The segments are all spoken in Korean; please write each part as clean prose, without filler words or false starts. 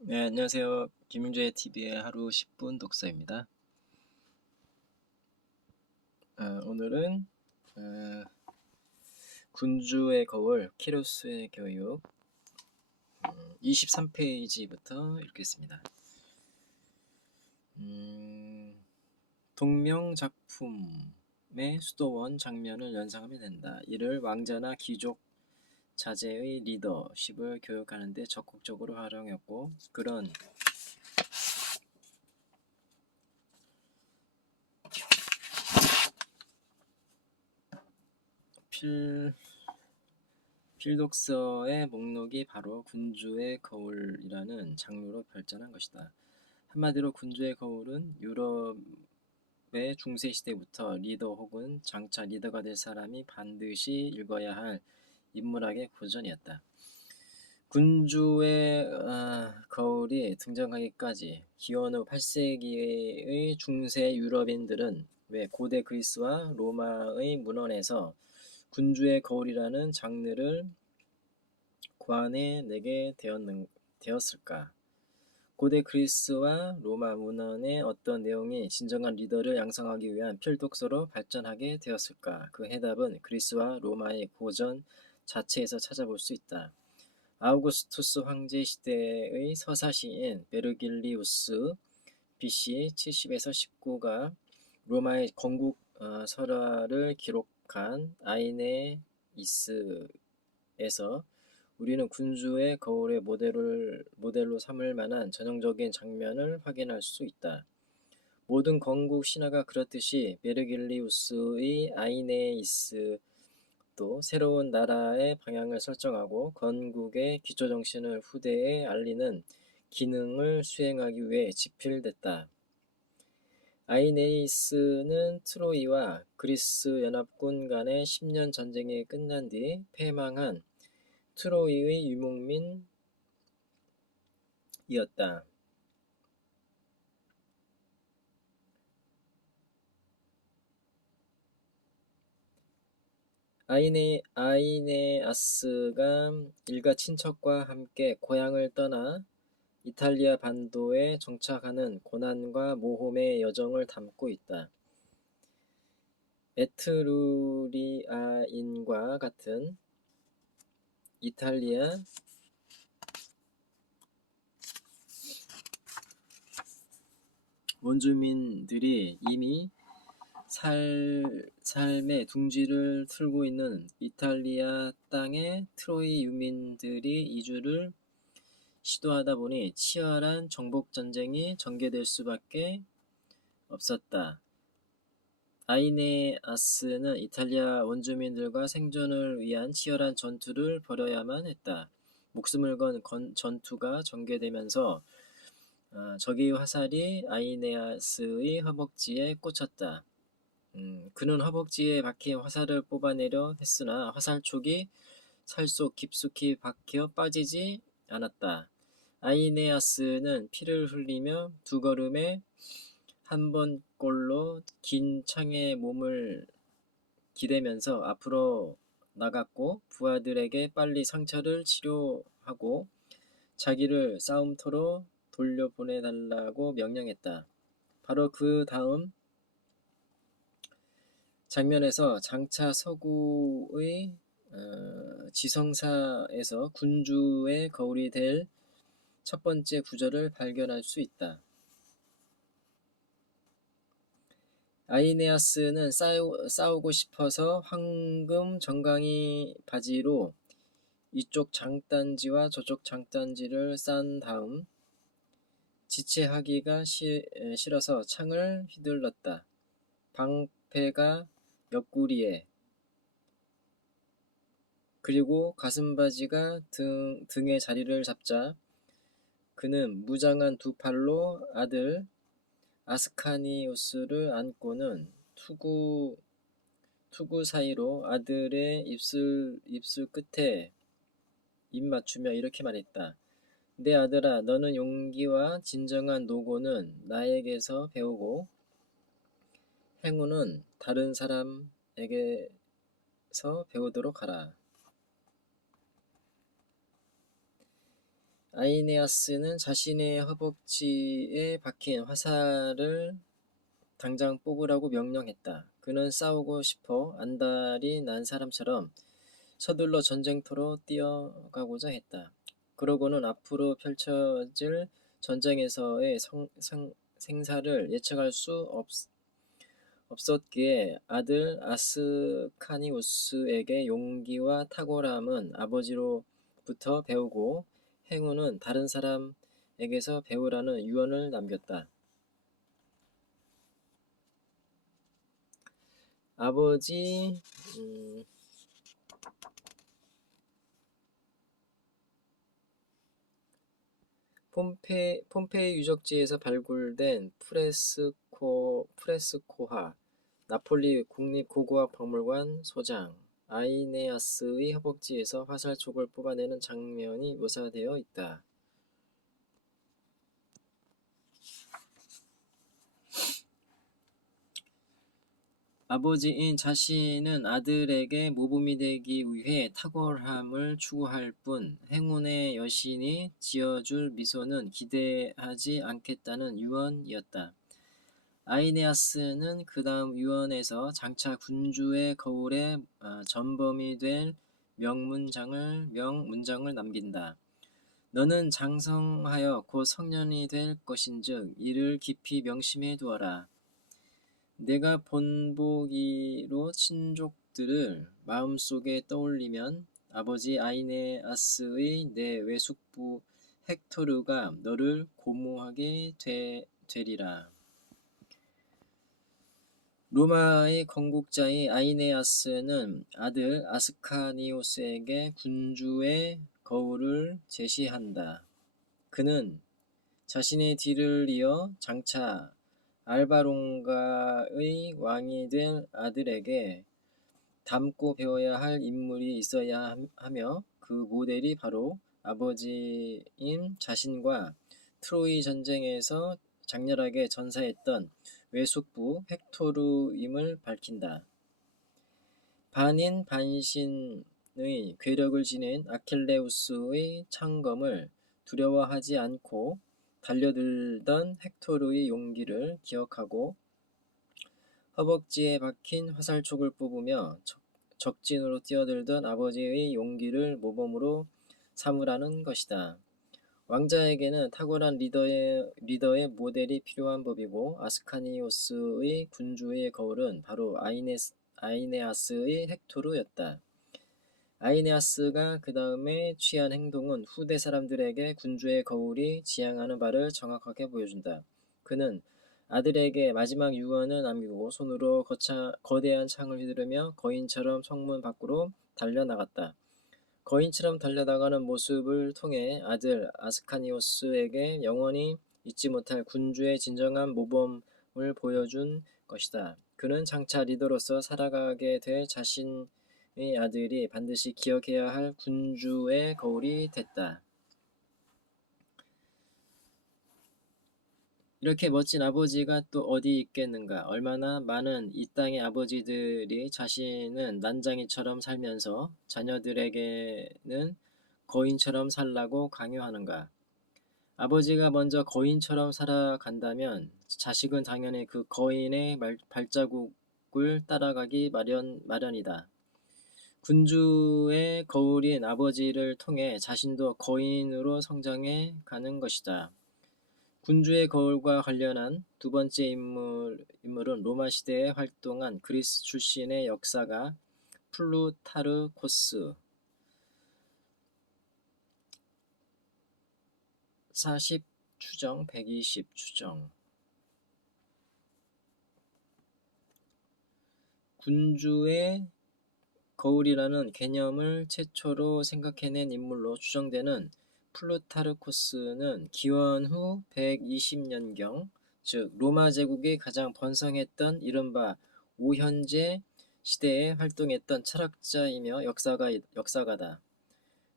네, 안녕하세요. 김윤재의 TV의 하루 10분 독서입니다. 오늘은 군주의 거울, 키루스의 교육 23페이지부터 읽겠습니다. 동명 작품의 수도원 장면을 연상하면 된다. 이를 왕자나 귀족 자제의 리더십을 교육하는 데 적극적으로 활용했고, 그런 필독서의 목록이 바로 군주의 거울이라는 장르로 발전한 것이다. 한마디로 군주의 거울은 유럽의 중세시대부터 리더 혹은 장차 리더가 될 사람이 반드시 읽어야 할 인문학의 고전이었다. 군주의 거울이 등장하기까지 기원 후 8세기의 중세 유럽인들은 왜 고대 그리스와 로마의 문헌에서 군주의 거울이라는 장르를 고안해내게 되었을까? 고대 그리스와 로마 문헌의 어떤 내용이 진정한 리더를 양성하기 위한 필독서로 발전하게 되었을까? 그 해답은 그리스와 로마의 고전 자체에서 찾아볼 수 있다. 아우구스투스 황제 시대의 서사시인 베르길리우스 BC 70에서 19가 로마의 건국 설화를 기록한 아이네이스에서 우리는 군주의 거울의 모델로 삼을 만한 전형적인 장면을 확인할 수 있다. 모든 건국 신화가 그렇듯이 베르길리우스의 아이네이스도 새로운 나라의 방향을 설정하고 건국의 기초정신을 후대에 알리는 기능을 수행하기 위해 집필됐다. 아이네이스는 트로이와 그리스 연합군 간의 10년 전쟁이 끝난 뒤 패망한 트로이의 유목민이었다. 아이네아스가 일가 친척과 함께 고향을 떠나 이탈리아 반도에 정착하는 고난과 모험의 여정을 담고 있다. 에트루리아인과 같은 이탈리아 원주민들이 이미 삶의 둥지를 틀고 있는 이탈리아 땅에 트로이 유민들이 이주를 시도하다 보니 치열한 정복전쟁이 전개될 수밖에 없었다. 아이네아스는 이탈리아 원주민들과 생존을 위한 치열한 전투를 벌여야만 했다. 목숨을 건 전투가 전개되면서 적의 화살이 아이네아스의 허벅지에 꽂혔다. 그는 허벅지에 박힌 화살을 뽑아내려 했으나 화살촉이 살 속 깊숙이 박혀 빠지지 않았다. 아이네아스는 피를 흘리며 두 걸음에 한 번 꼴로 긴 창에 몸을 기대면서 앞으로 나갔고 부하들에게 빨리 상처를 치료하고 자기를 싸움터로 돌려보내달라고 명령했다. 바로 그 다음 장면에서 장차 서구의 지성사에서 군주의 거울이 될 첫 번째 구절을 발견할 수 있다. 아이네아스는 싸우고 싶어서 황금 정강이 바지로 이쪽 장단지와 저쪽 장단지를 싼 다음 지체하기가 싫어서 창을 휘둘렀다. 방패가 옆구리에 그리고 가슴바지가 등의 자리를 잡자 그는 무장한 두 팔로 아들 아스카니우스를 안고는 투구 사이로 아들의 입술 끝에 입 맞추며 이렇게 말했다. 내 아들아, 너는 용기와 진정한 노고는 나에게서 배우고 행운은 다른 사람에게서 배우도록 하라. 아이네아스는 자신의 허벅지에 박힌 화살을 당장 뽑으라고 명령했다. 그는 싸우고 싶어 안달이 난 사람처럼 서둘러 전쟁터로 뛰어가고자 했다. 그러고는 앞으로 펼쳐질 전쟁에서의 생사를 예측할 수 없었기에 아들 아스카니우스에게 용기와 탁월함은 아버지로부터 배우고 행운은 다른 사람에게서 배우라는 유언을 남겼다. 아버지 폼페이 유적지에서 발굴된 프레스코화 나폴리 국립고고학박물관 소장 아이네아스의 허벅지에서 화살촉을 뽑아내는 장면이 묘사되어 있다. 아버지인 자신은 아들에게 모범이 되기 위해 탁월함을 추구할 뿐 행운의 여신이 지어줄 미소는 기대하지 않겠다는 유언이었다. 아이네아스는 그 다음 유언에서 장차 군주의 거울에 전범이 될 명문장을 남긴다. 너는 장성하여 곧 성년이 될 것인즉 이를 깊이 명심해 두어라. 내가 본보기로 친족들을 마음속에 떠올리면 아버지 아이네아스의 내 외숙부 헥토르가 너를 고무하게 되리라. 로마의 건국자인 아이네아스는 아들 아스카니우스에게 군주의 거울을 제시한다. 그는 자신의 뒤를 이어 장차 알바롱가의 왕이 될 아들에게 닮고 배워야 할 인물이 있어야 하며 그 모델이 바로 아버지인 자신과 트로이 전쟁에서 장렬하게 전사했던 외숙부 헥토르임을 밝힌다. 반인 반신의 괴력을 지닌 아킬레우스의 창검을 두려워하지 않고 달려들던 헥토르의 용기를 기억하고 허벅지에 박힌 화살촉을 뽑으며 적진으로 뛰어들던 아버지의 용기를 모범으로 삼으라는 것이다. 왕자에게는 탁월한 리더의 모델이 필요한 법이고 아스카니우스의 군주의 거울은 바로 아이네아스의 헥토르였다. 아이네아스가 그 다음에 취한 행동은 후대 사람들에게 군주의 거울이 지향하는 바를 정확하게 보여준다. 그는 아들에게 마지막 유언을 남기고 손으로 거대한 창을 휘두르며 거인처럼 성문 밖으로 달려나갔다. 거인처럼 달려나가는 모습을 통해 아들 아스카니우스에게 영원히 잊지 못할 군주의 진정한 모범을 보여준 것이다. 그는 장차 리더로서 살아가게 될 자신의 아들이 반드시 기억해야 할 군주의 거울이 됐다. 이렇게 멋진 아버지가 또 어디 있겠는가. 얼마나 많은 이 땅의 아버지들이 자신은 난장이처럼 살면서 자녀들에게는 거인처럼 살라고 강요하는가. 아버지가 먼저 거인처럼 살아간다면 자식은 당연히 그 거인의 발자국을 따라가기 마련이다. 군주의 거울인 아버지를 통해 자신도 거인으로 성장해 가는 것이다. 군주의 거울과 관련한 두 번째 인물은 로마 시대에 활동한 그리스 출신의 역사가 플루타르코스 40 추정 120 추정. 군주의 거울이라는 개념을 최초로 생각해낸 인물로 추정되는 플루타르코스는 기원 후 120년경, 즉 로마 제국이 가장 번성했던 이른바 오현제 시대에 활동했던 철학자이며 역사가다.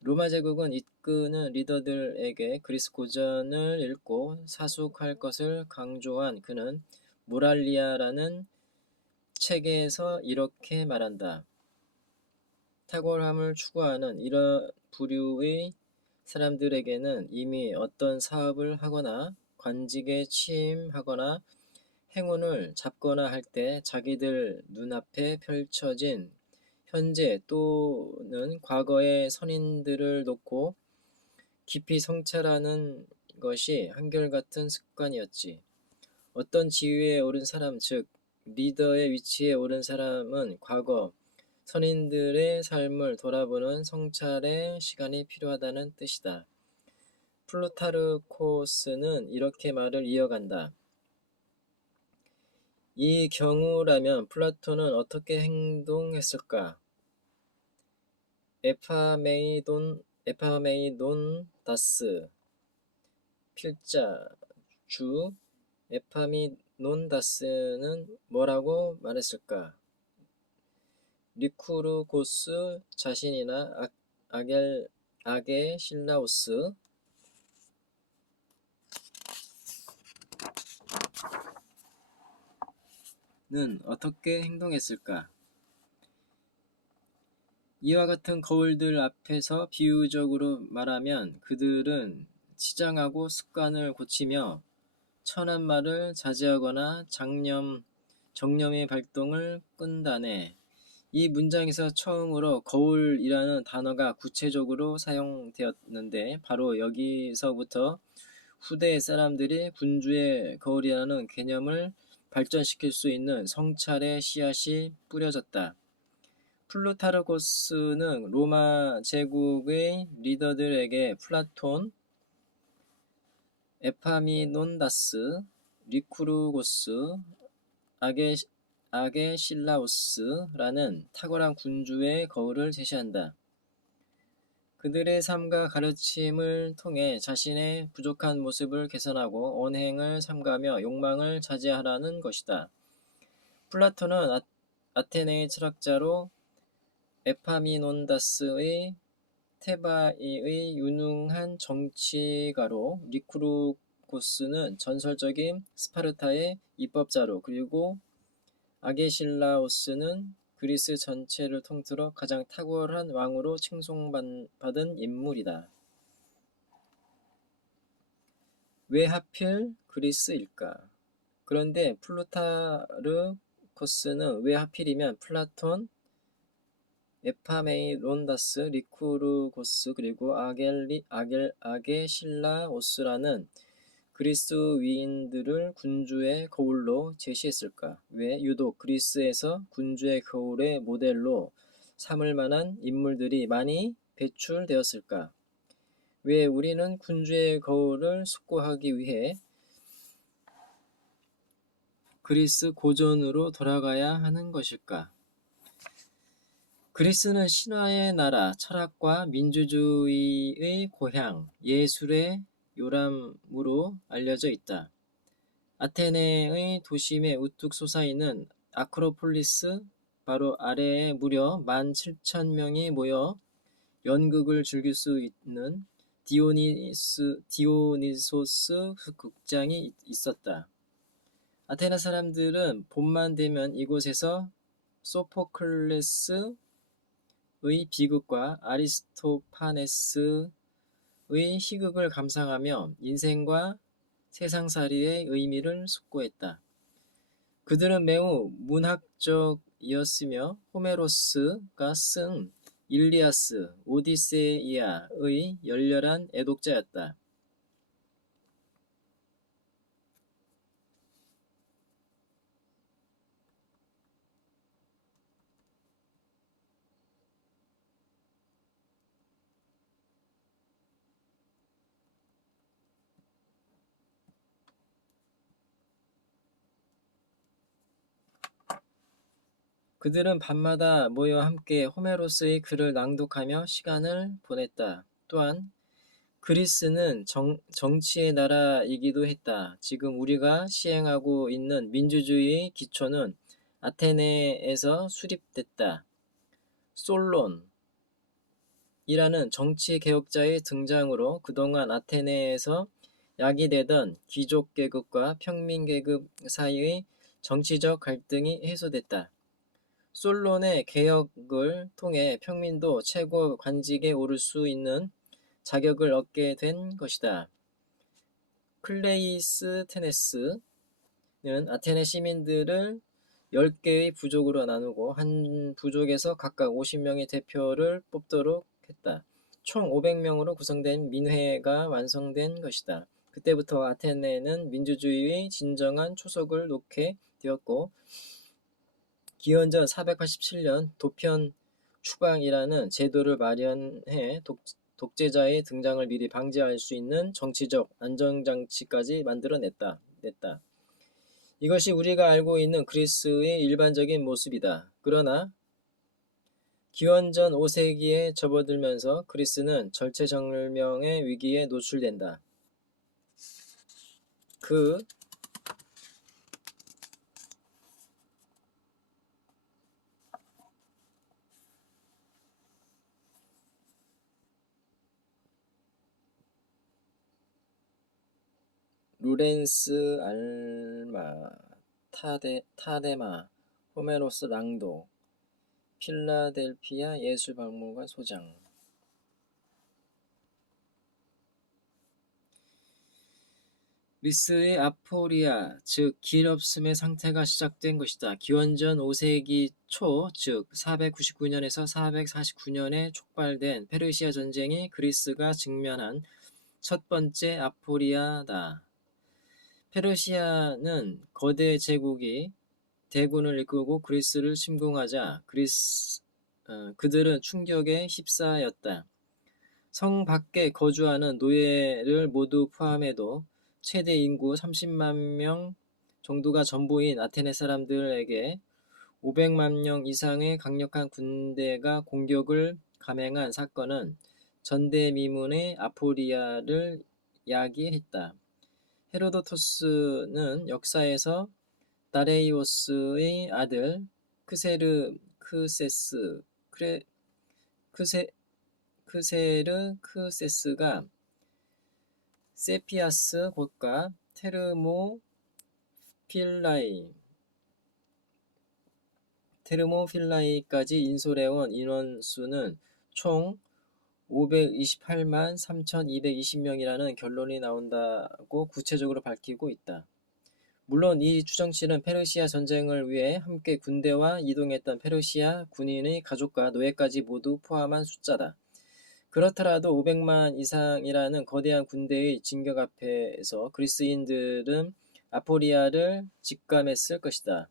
로마 제국은 이끄는 리더들에게 그리스 고전을 읽고 사숙할 것을 강조한 그는 모랄리아라는 책에서 이렇게 말한다. 탁월함을 추구하는 이런 부류의 사람들에게는 이미 어떤 사업을 하거나 관직에 취임하거나 행운을 잡거나 할 때 자기들 눈앞에 펼쳐진 현재 또는 과거의 선인들을 놓고 깊이 성찰하는 것이 한결같은 습관이었지. 어떤 지위에 오른 사람, 즉 리더의 위치에 오른 사람은 과거 선인들의 삶을 돌아보는 성찰의 시간이 필요하다는 뜻이다. 플루타르코스는 이렇게 말을 이어간다. 이 경우라면 플라톤은 어떻게 행동했을까? 에파메이논다스 필자 주 에파미논다스는 뭐라고 말했을까? 리쿠르고스 자신이나 아게실라오스는 어떻게 행동했을까? 이와 같은 거울들 앞에서 비유적으로 말하면 그들은 치장하고 습관을 고치며 천한 말을 자제하거나 정념의 발동을 끈다네. 이 문장에서 처음으로 거울이라는 단어가 구체적으로 사용되었는데 바로 여기서부터 후대 사람들이 군주의 거울이라는 개념을 발전시킬 수 있는 성찰의 씨앗이 뿌려졌다. 플루타르코스는 로마 제국의 리더들에게 플라톤, 에파미논다스, 리쿠르고스, 아게실라우스라는 탁월한 군주의 거울을 제시한다. 그들의 삶과 가르침을 통해 자신의 부족한 모습을 개선하고 언행을 삼가며 욕망을 자제하라는 것이다. 플라톤은 아테네의 철학자로 에파미논다스의 테바이의 유능한 정치가로 리쿠르고스는 전설적인 스파르타의 입법자로 그리고 아게실라오스는 그리스 전체를 통틀어 가장 탁월한 왕으로 칭송받은 인물이다. 왜 하필 그리스일까? 그런데 플루타르코스는 왜 하필이면 플라톤, 에파메이론다스, 리쿠르고스 그리고 아게실라오스라는 그리스 위인들을 군주의 거울로 제시했을까? 왜 유독 그리스에서 군주의 거울의 모델로 삼을 만한 인물들이 많이 배출되었을까? 왜 우리는 군주의 거울을 숙고하기 위해 그리스 고전으로 돌아가야 하는 것일까? 그리스는 신화의 나라, 철학과 민주주의의 고향, 예술의 요람으로 알려져 있다. 아테네의 도심에 우뚝 솟아있는 아크로폴리스 바로 아래에 무려 17,000명이 모여 연극을 즐길 수 있는 디오니소스 극장이 있었다. 아테네 사람들은 봄만 되면 이곳에서 소포클레스의 비극과 아리스토파네스의 희극을 감상하며 인생과 세상살이의 의미를 숙고했다. 그들은 매우 문학적이었으며 호메로스가 쓴 일리아스, 오디세이아의 열렬한 애독자였다. 그들은 밤마다 모여 함께 호메로스의 글을 낭독하며 시간을 보냈다. 또한 그리스는 정치의 나라이기도 했다. 지금 우리가 시행하고 있는 민주주의의 기초는 아테네에서 수립됐다. 솔론이라는 정치 개혁자의 등장으로 그동안 아테네에서 야기되던 귀족 계급과 평민 계급 사이의 정치적 갈등이 해소됐다. 솔론의 개혁을 통해 평민도 최고 관직에 오를 수 있는 자격을 얻게 된 것이다. 클레이스테네스는 아테네 시민들을 10개의 부족으로 나누고 한 부족에서 각각 50명의 대표를 뽑도록 했다. 총 500명으로 구성된 민회가 완성된 것이다. 그때부터 아테네는 민주주의의 진정한 초석을 놓게 되었고 기원전 487년 도편 추방이라는 제도를 마련해 독재자의 등장을 미리 방지할 수 있는 정치적 안정장치까지 만들어냈다. 이것이 우리가 알고 있는 그리스의 일반적인 모습이다. 그러나 기원전 5세기에 접어들면서 그리스는 절체절명의 위기에 노출된다. 그 루렌스 알마 타데마 호메로스 랑도 필라델피아 예술박물관 소장 그리스의 아포리아, 즉 길 없음의 상태가 시작된 것이다. 기원전 5세기 초, 즉 499년에서 449년에 촉발된 페르시아 전쟁이 그리스가 직면한 첫 번째 아포리아다. 페르시아는 거대 제국이 대군을 이끌고 그리스를 침공하자 그들은 충격에 휩싸였다. 성 밖에 거주하는 노예를 모두 포함해도 최대 인구 30만 명 정도가 전부인 아테네 사람들에게 500만 명 이상의 강력한 군대가 공격을 감행한 사건은 전대미문의 아포리아를 야기했다. 헤로도토스는 역사에서 다레이오스의 아들 크세르크세스가 세피아스 곧가 테르모필라이까지 인솔해온 인원수는 총 528만 3,220명이라는 결론이 나온다고 구체적으로 밝히고 있다. 물론 이 추정치는 페르시아 전쟁을 위해 함께 군대와 이동했던 페르시아 군인의 가족과 노예까지 모두 포함한 숫자다. 그렇더라도 500만 이상이라는 거대한 군대의 진격 앞에서 그리스인들은 아포리아를 직감했을 것이다.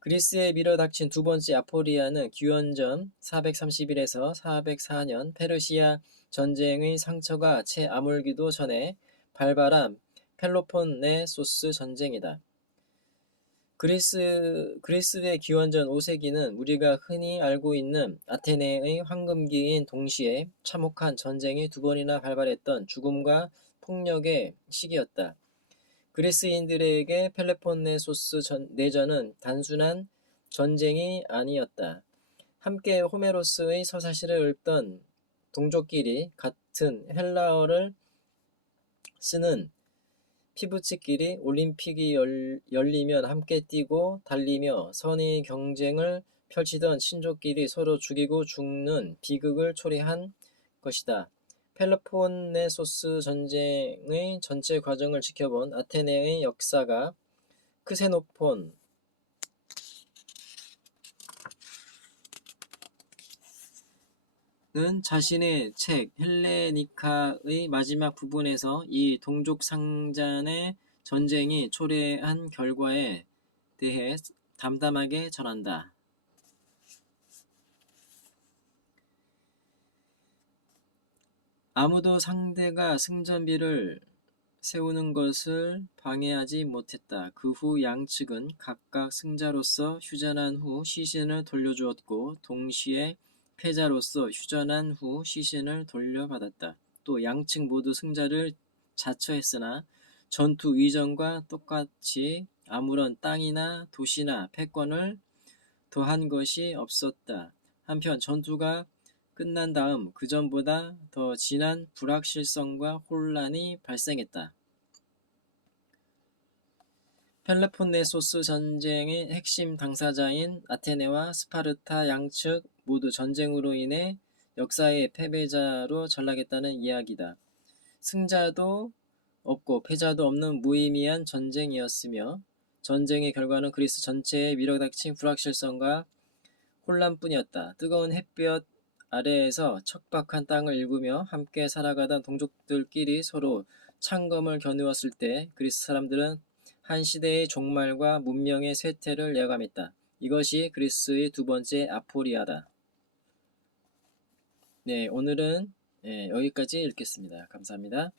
그리스에 밀어닥친 두 번째 아포리아는 기원전 431에서 404년 페르시아 전쟁의 상처가 채 아물기도 전에 발발한 펠로폰네소스 전쟁이다. 그리스의 기원전 5세기는 우리가 흔히 알고 있는 아테네의 황금기인 동시에 참혹한 전쟁이 두 번이나 발발했던 죽음과 폭력의 시기였다. 그리스인들에게 펠로폰네소스 내전은 단순한 전쟁이 아니었다. 함께 호메로스의 서사시를 읽던 동족끼리 같은 헬라어를 쓰는 피부치끼리 올림픽이 열리면 함께 뛰고 달리며 선의 경쟁을 펼치던 친족끼리 서로 죽이고 죽는 비극을 초래한 것이다. 펠로폰네소스 전쟁의 전체 과정을 지켜본 아테네의 역사가 크세노폰은 자신의 책 헬레니카의 마지막 부분에서 이 동족 상잔의 전쟁이 초래한 결과에 대해 담담하게 전한다. 아무도 상대가 승전비를 세우는 것을 방해하지 못했다. 그 후 양측은 각각 승자로서 휴전한 후 시신을 돌려주었고 동시에 패자로서 휴전한 후 시신을 돌려받았다. 또 양측 모두 승자를 자처했으나 전투 이전과 똑같이 아무런 땅이나 도시나 패권을 더한 것이 없었다. 한편 전투가 끝난 다음 그전보다 더 진한 불확실성과 혼란이 발생했다. 펠로폰네소스 전쟁의 핵심 당사자인 아테네와 스파르타 양측 모두 전쟁으로 인해 역사의 패배자로 전락했다는 이야기다. 승자도 없고 패자도 없는 무의미한 전쟁이었으며 전쟁의 결과는 그리스 전체에 밀어닥친 불확실성과 혼란뿐이었다. 뜨거운 햇볕 아래에서 척박한 땅을 일구며 함께 살아가던 동족들끼리 서로 창검을 겨누었을 때 그리스 사람들은 한 시대의 종말과 문명의 쇠퇴를 예감했다. 이것이 그리스의 두 번째 아포리아다. 네, 오늘은 여기까지 읽겠습니다. 감사합니다.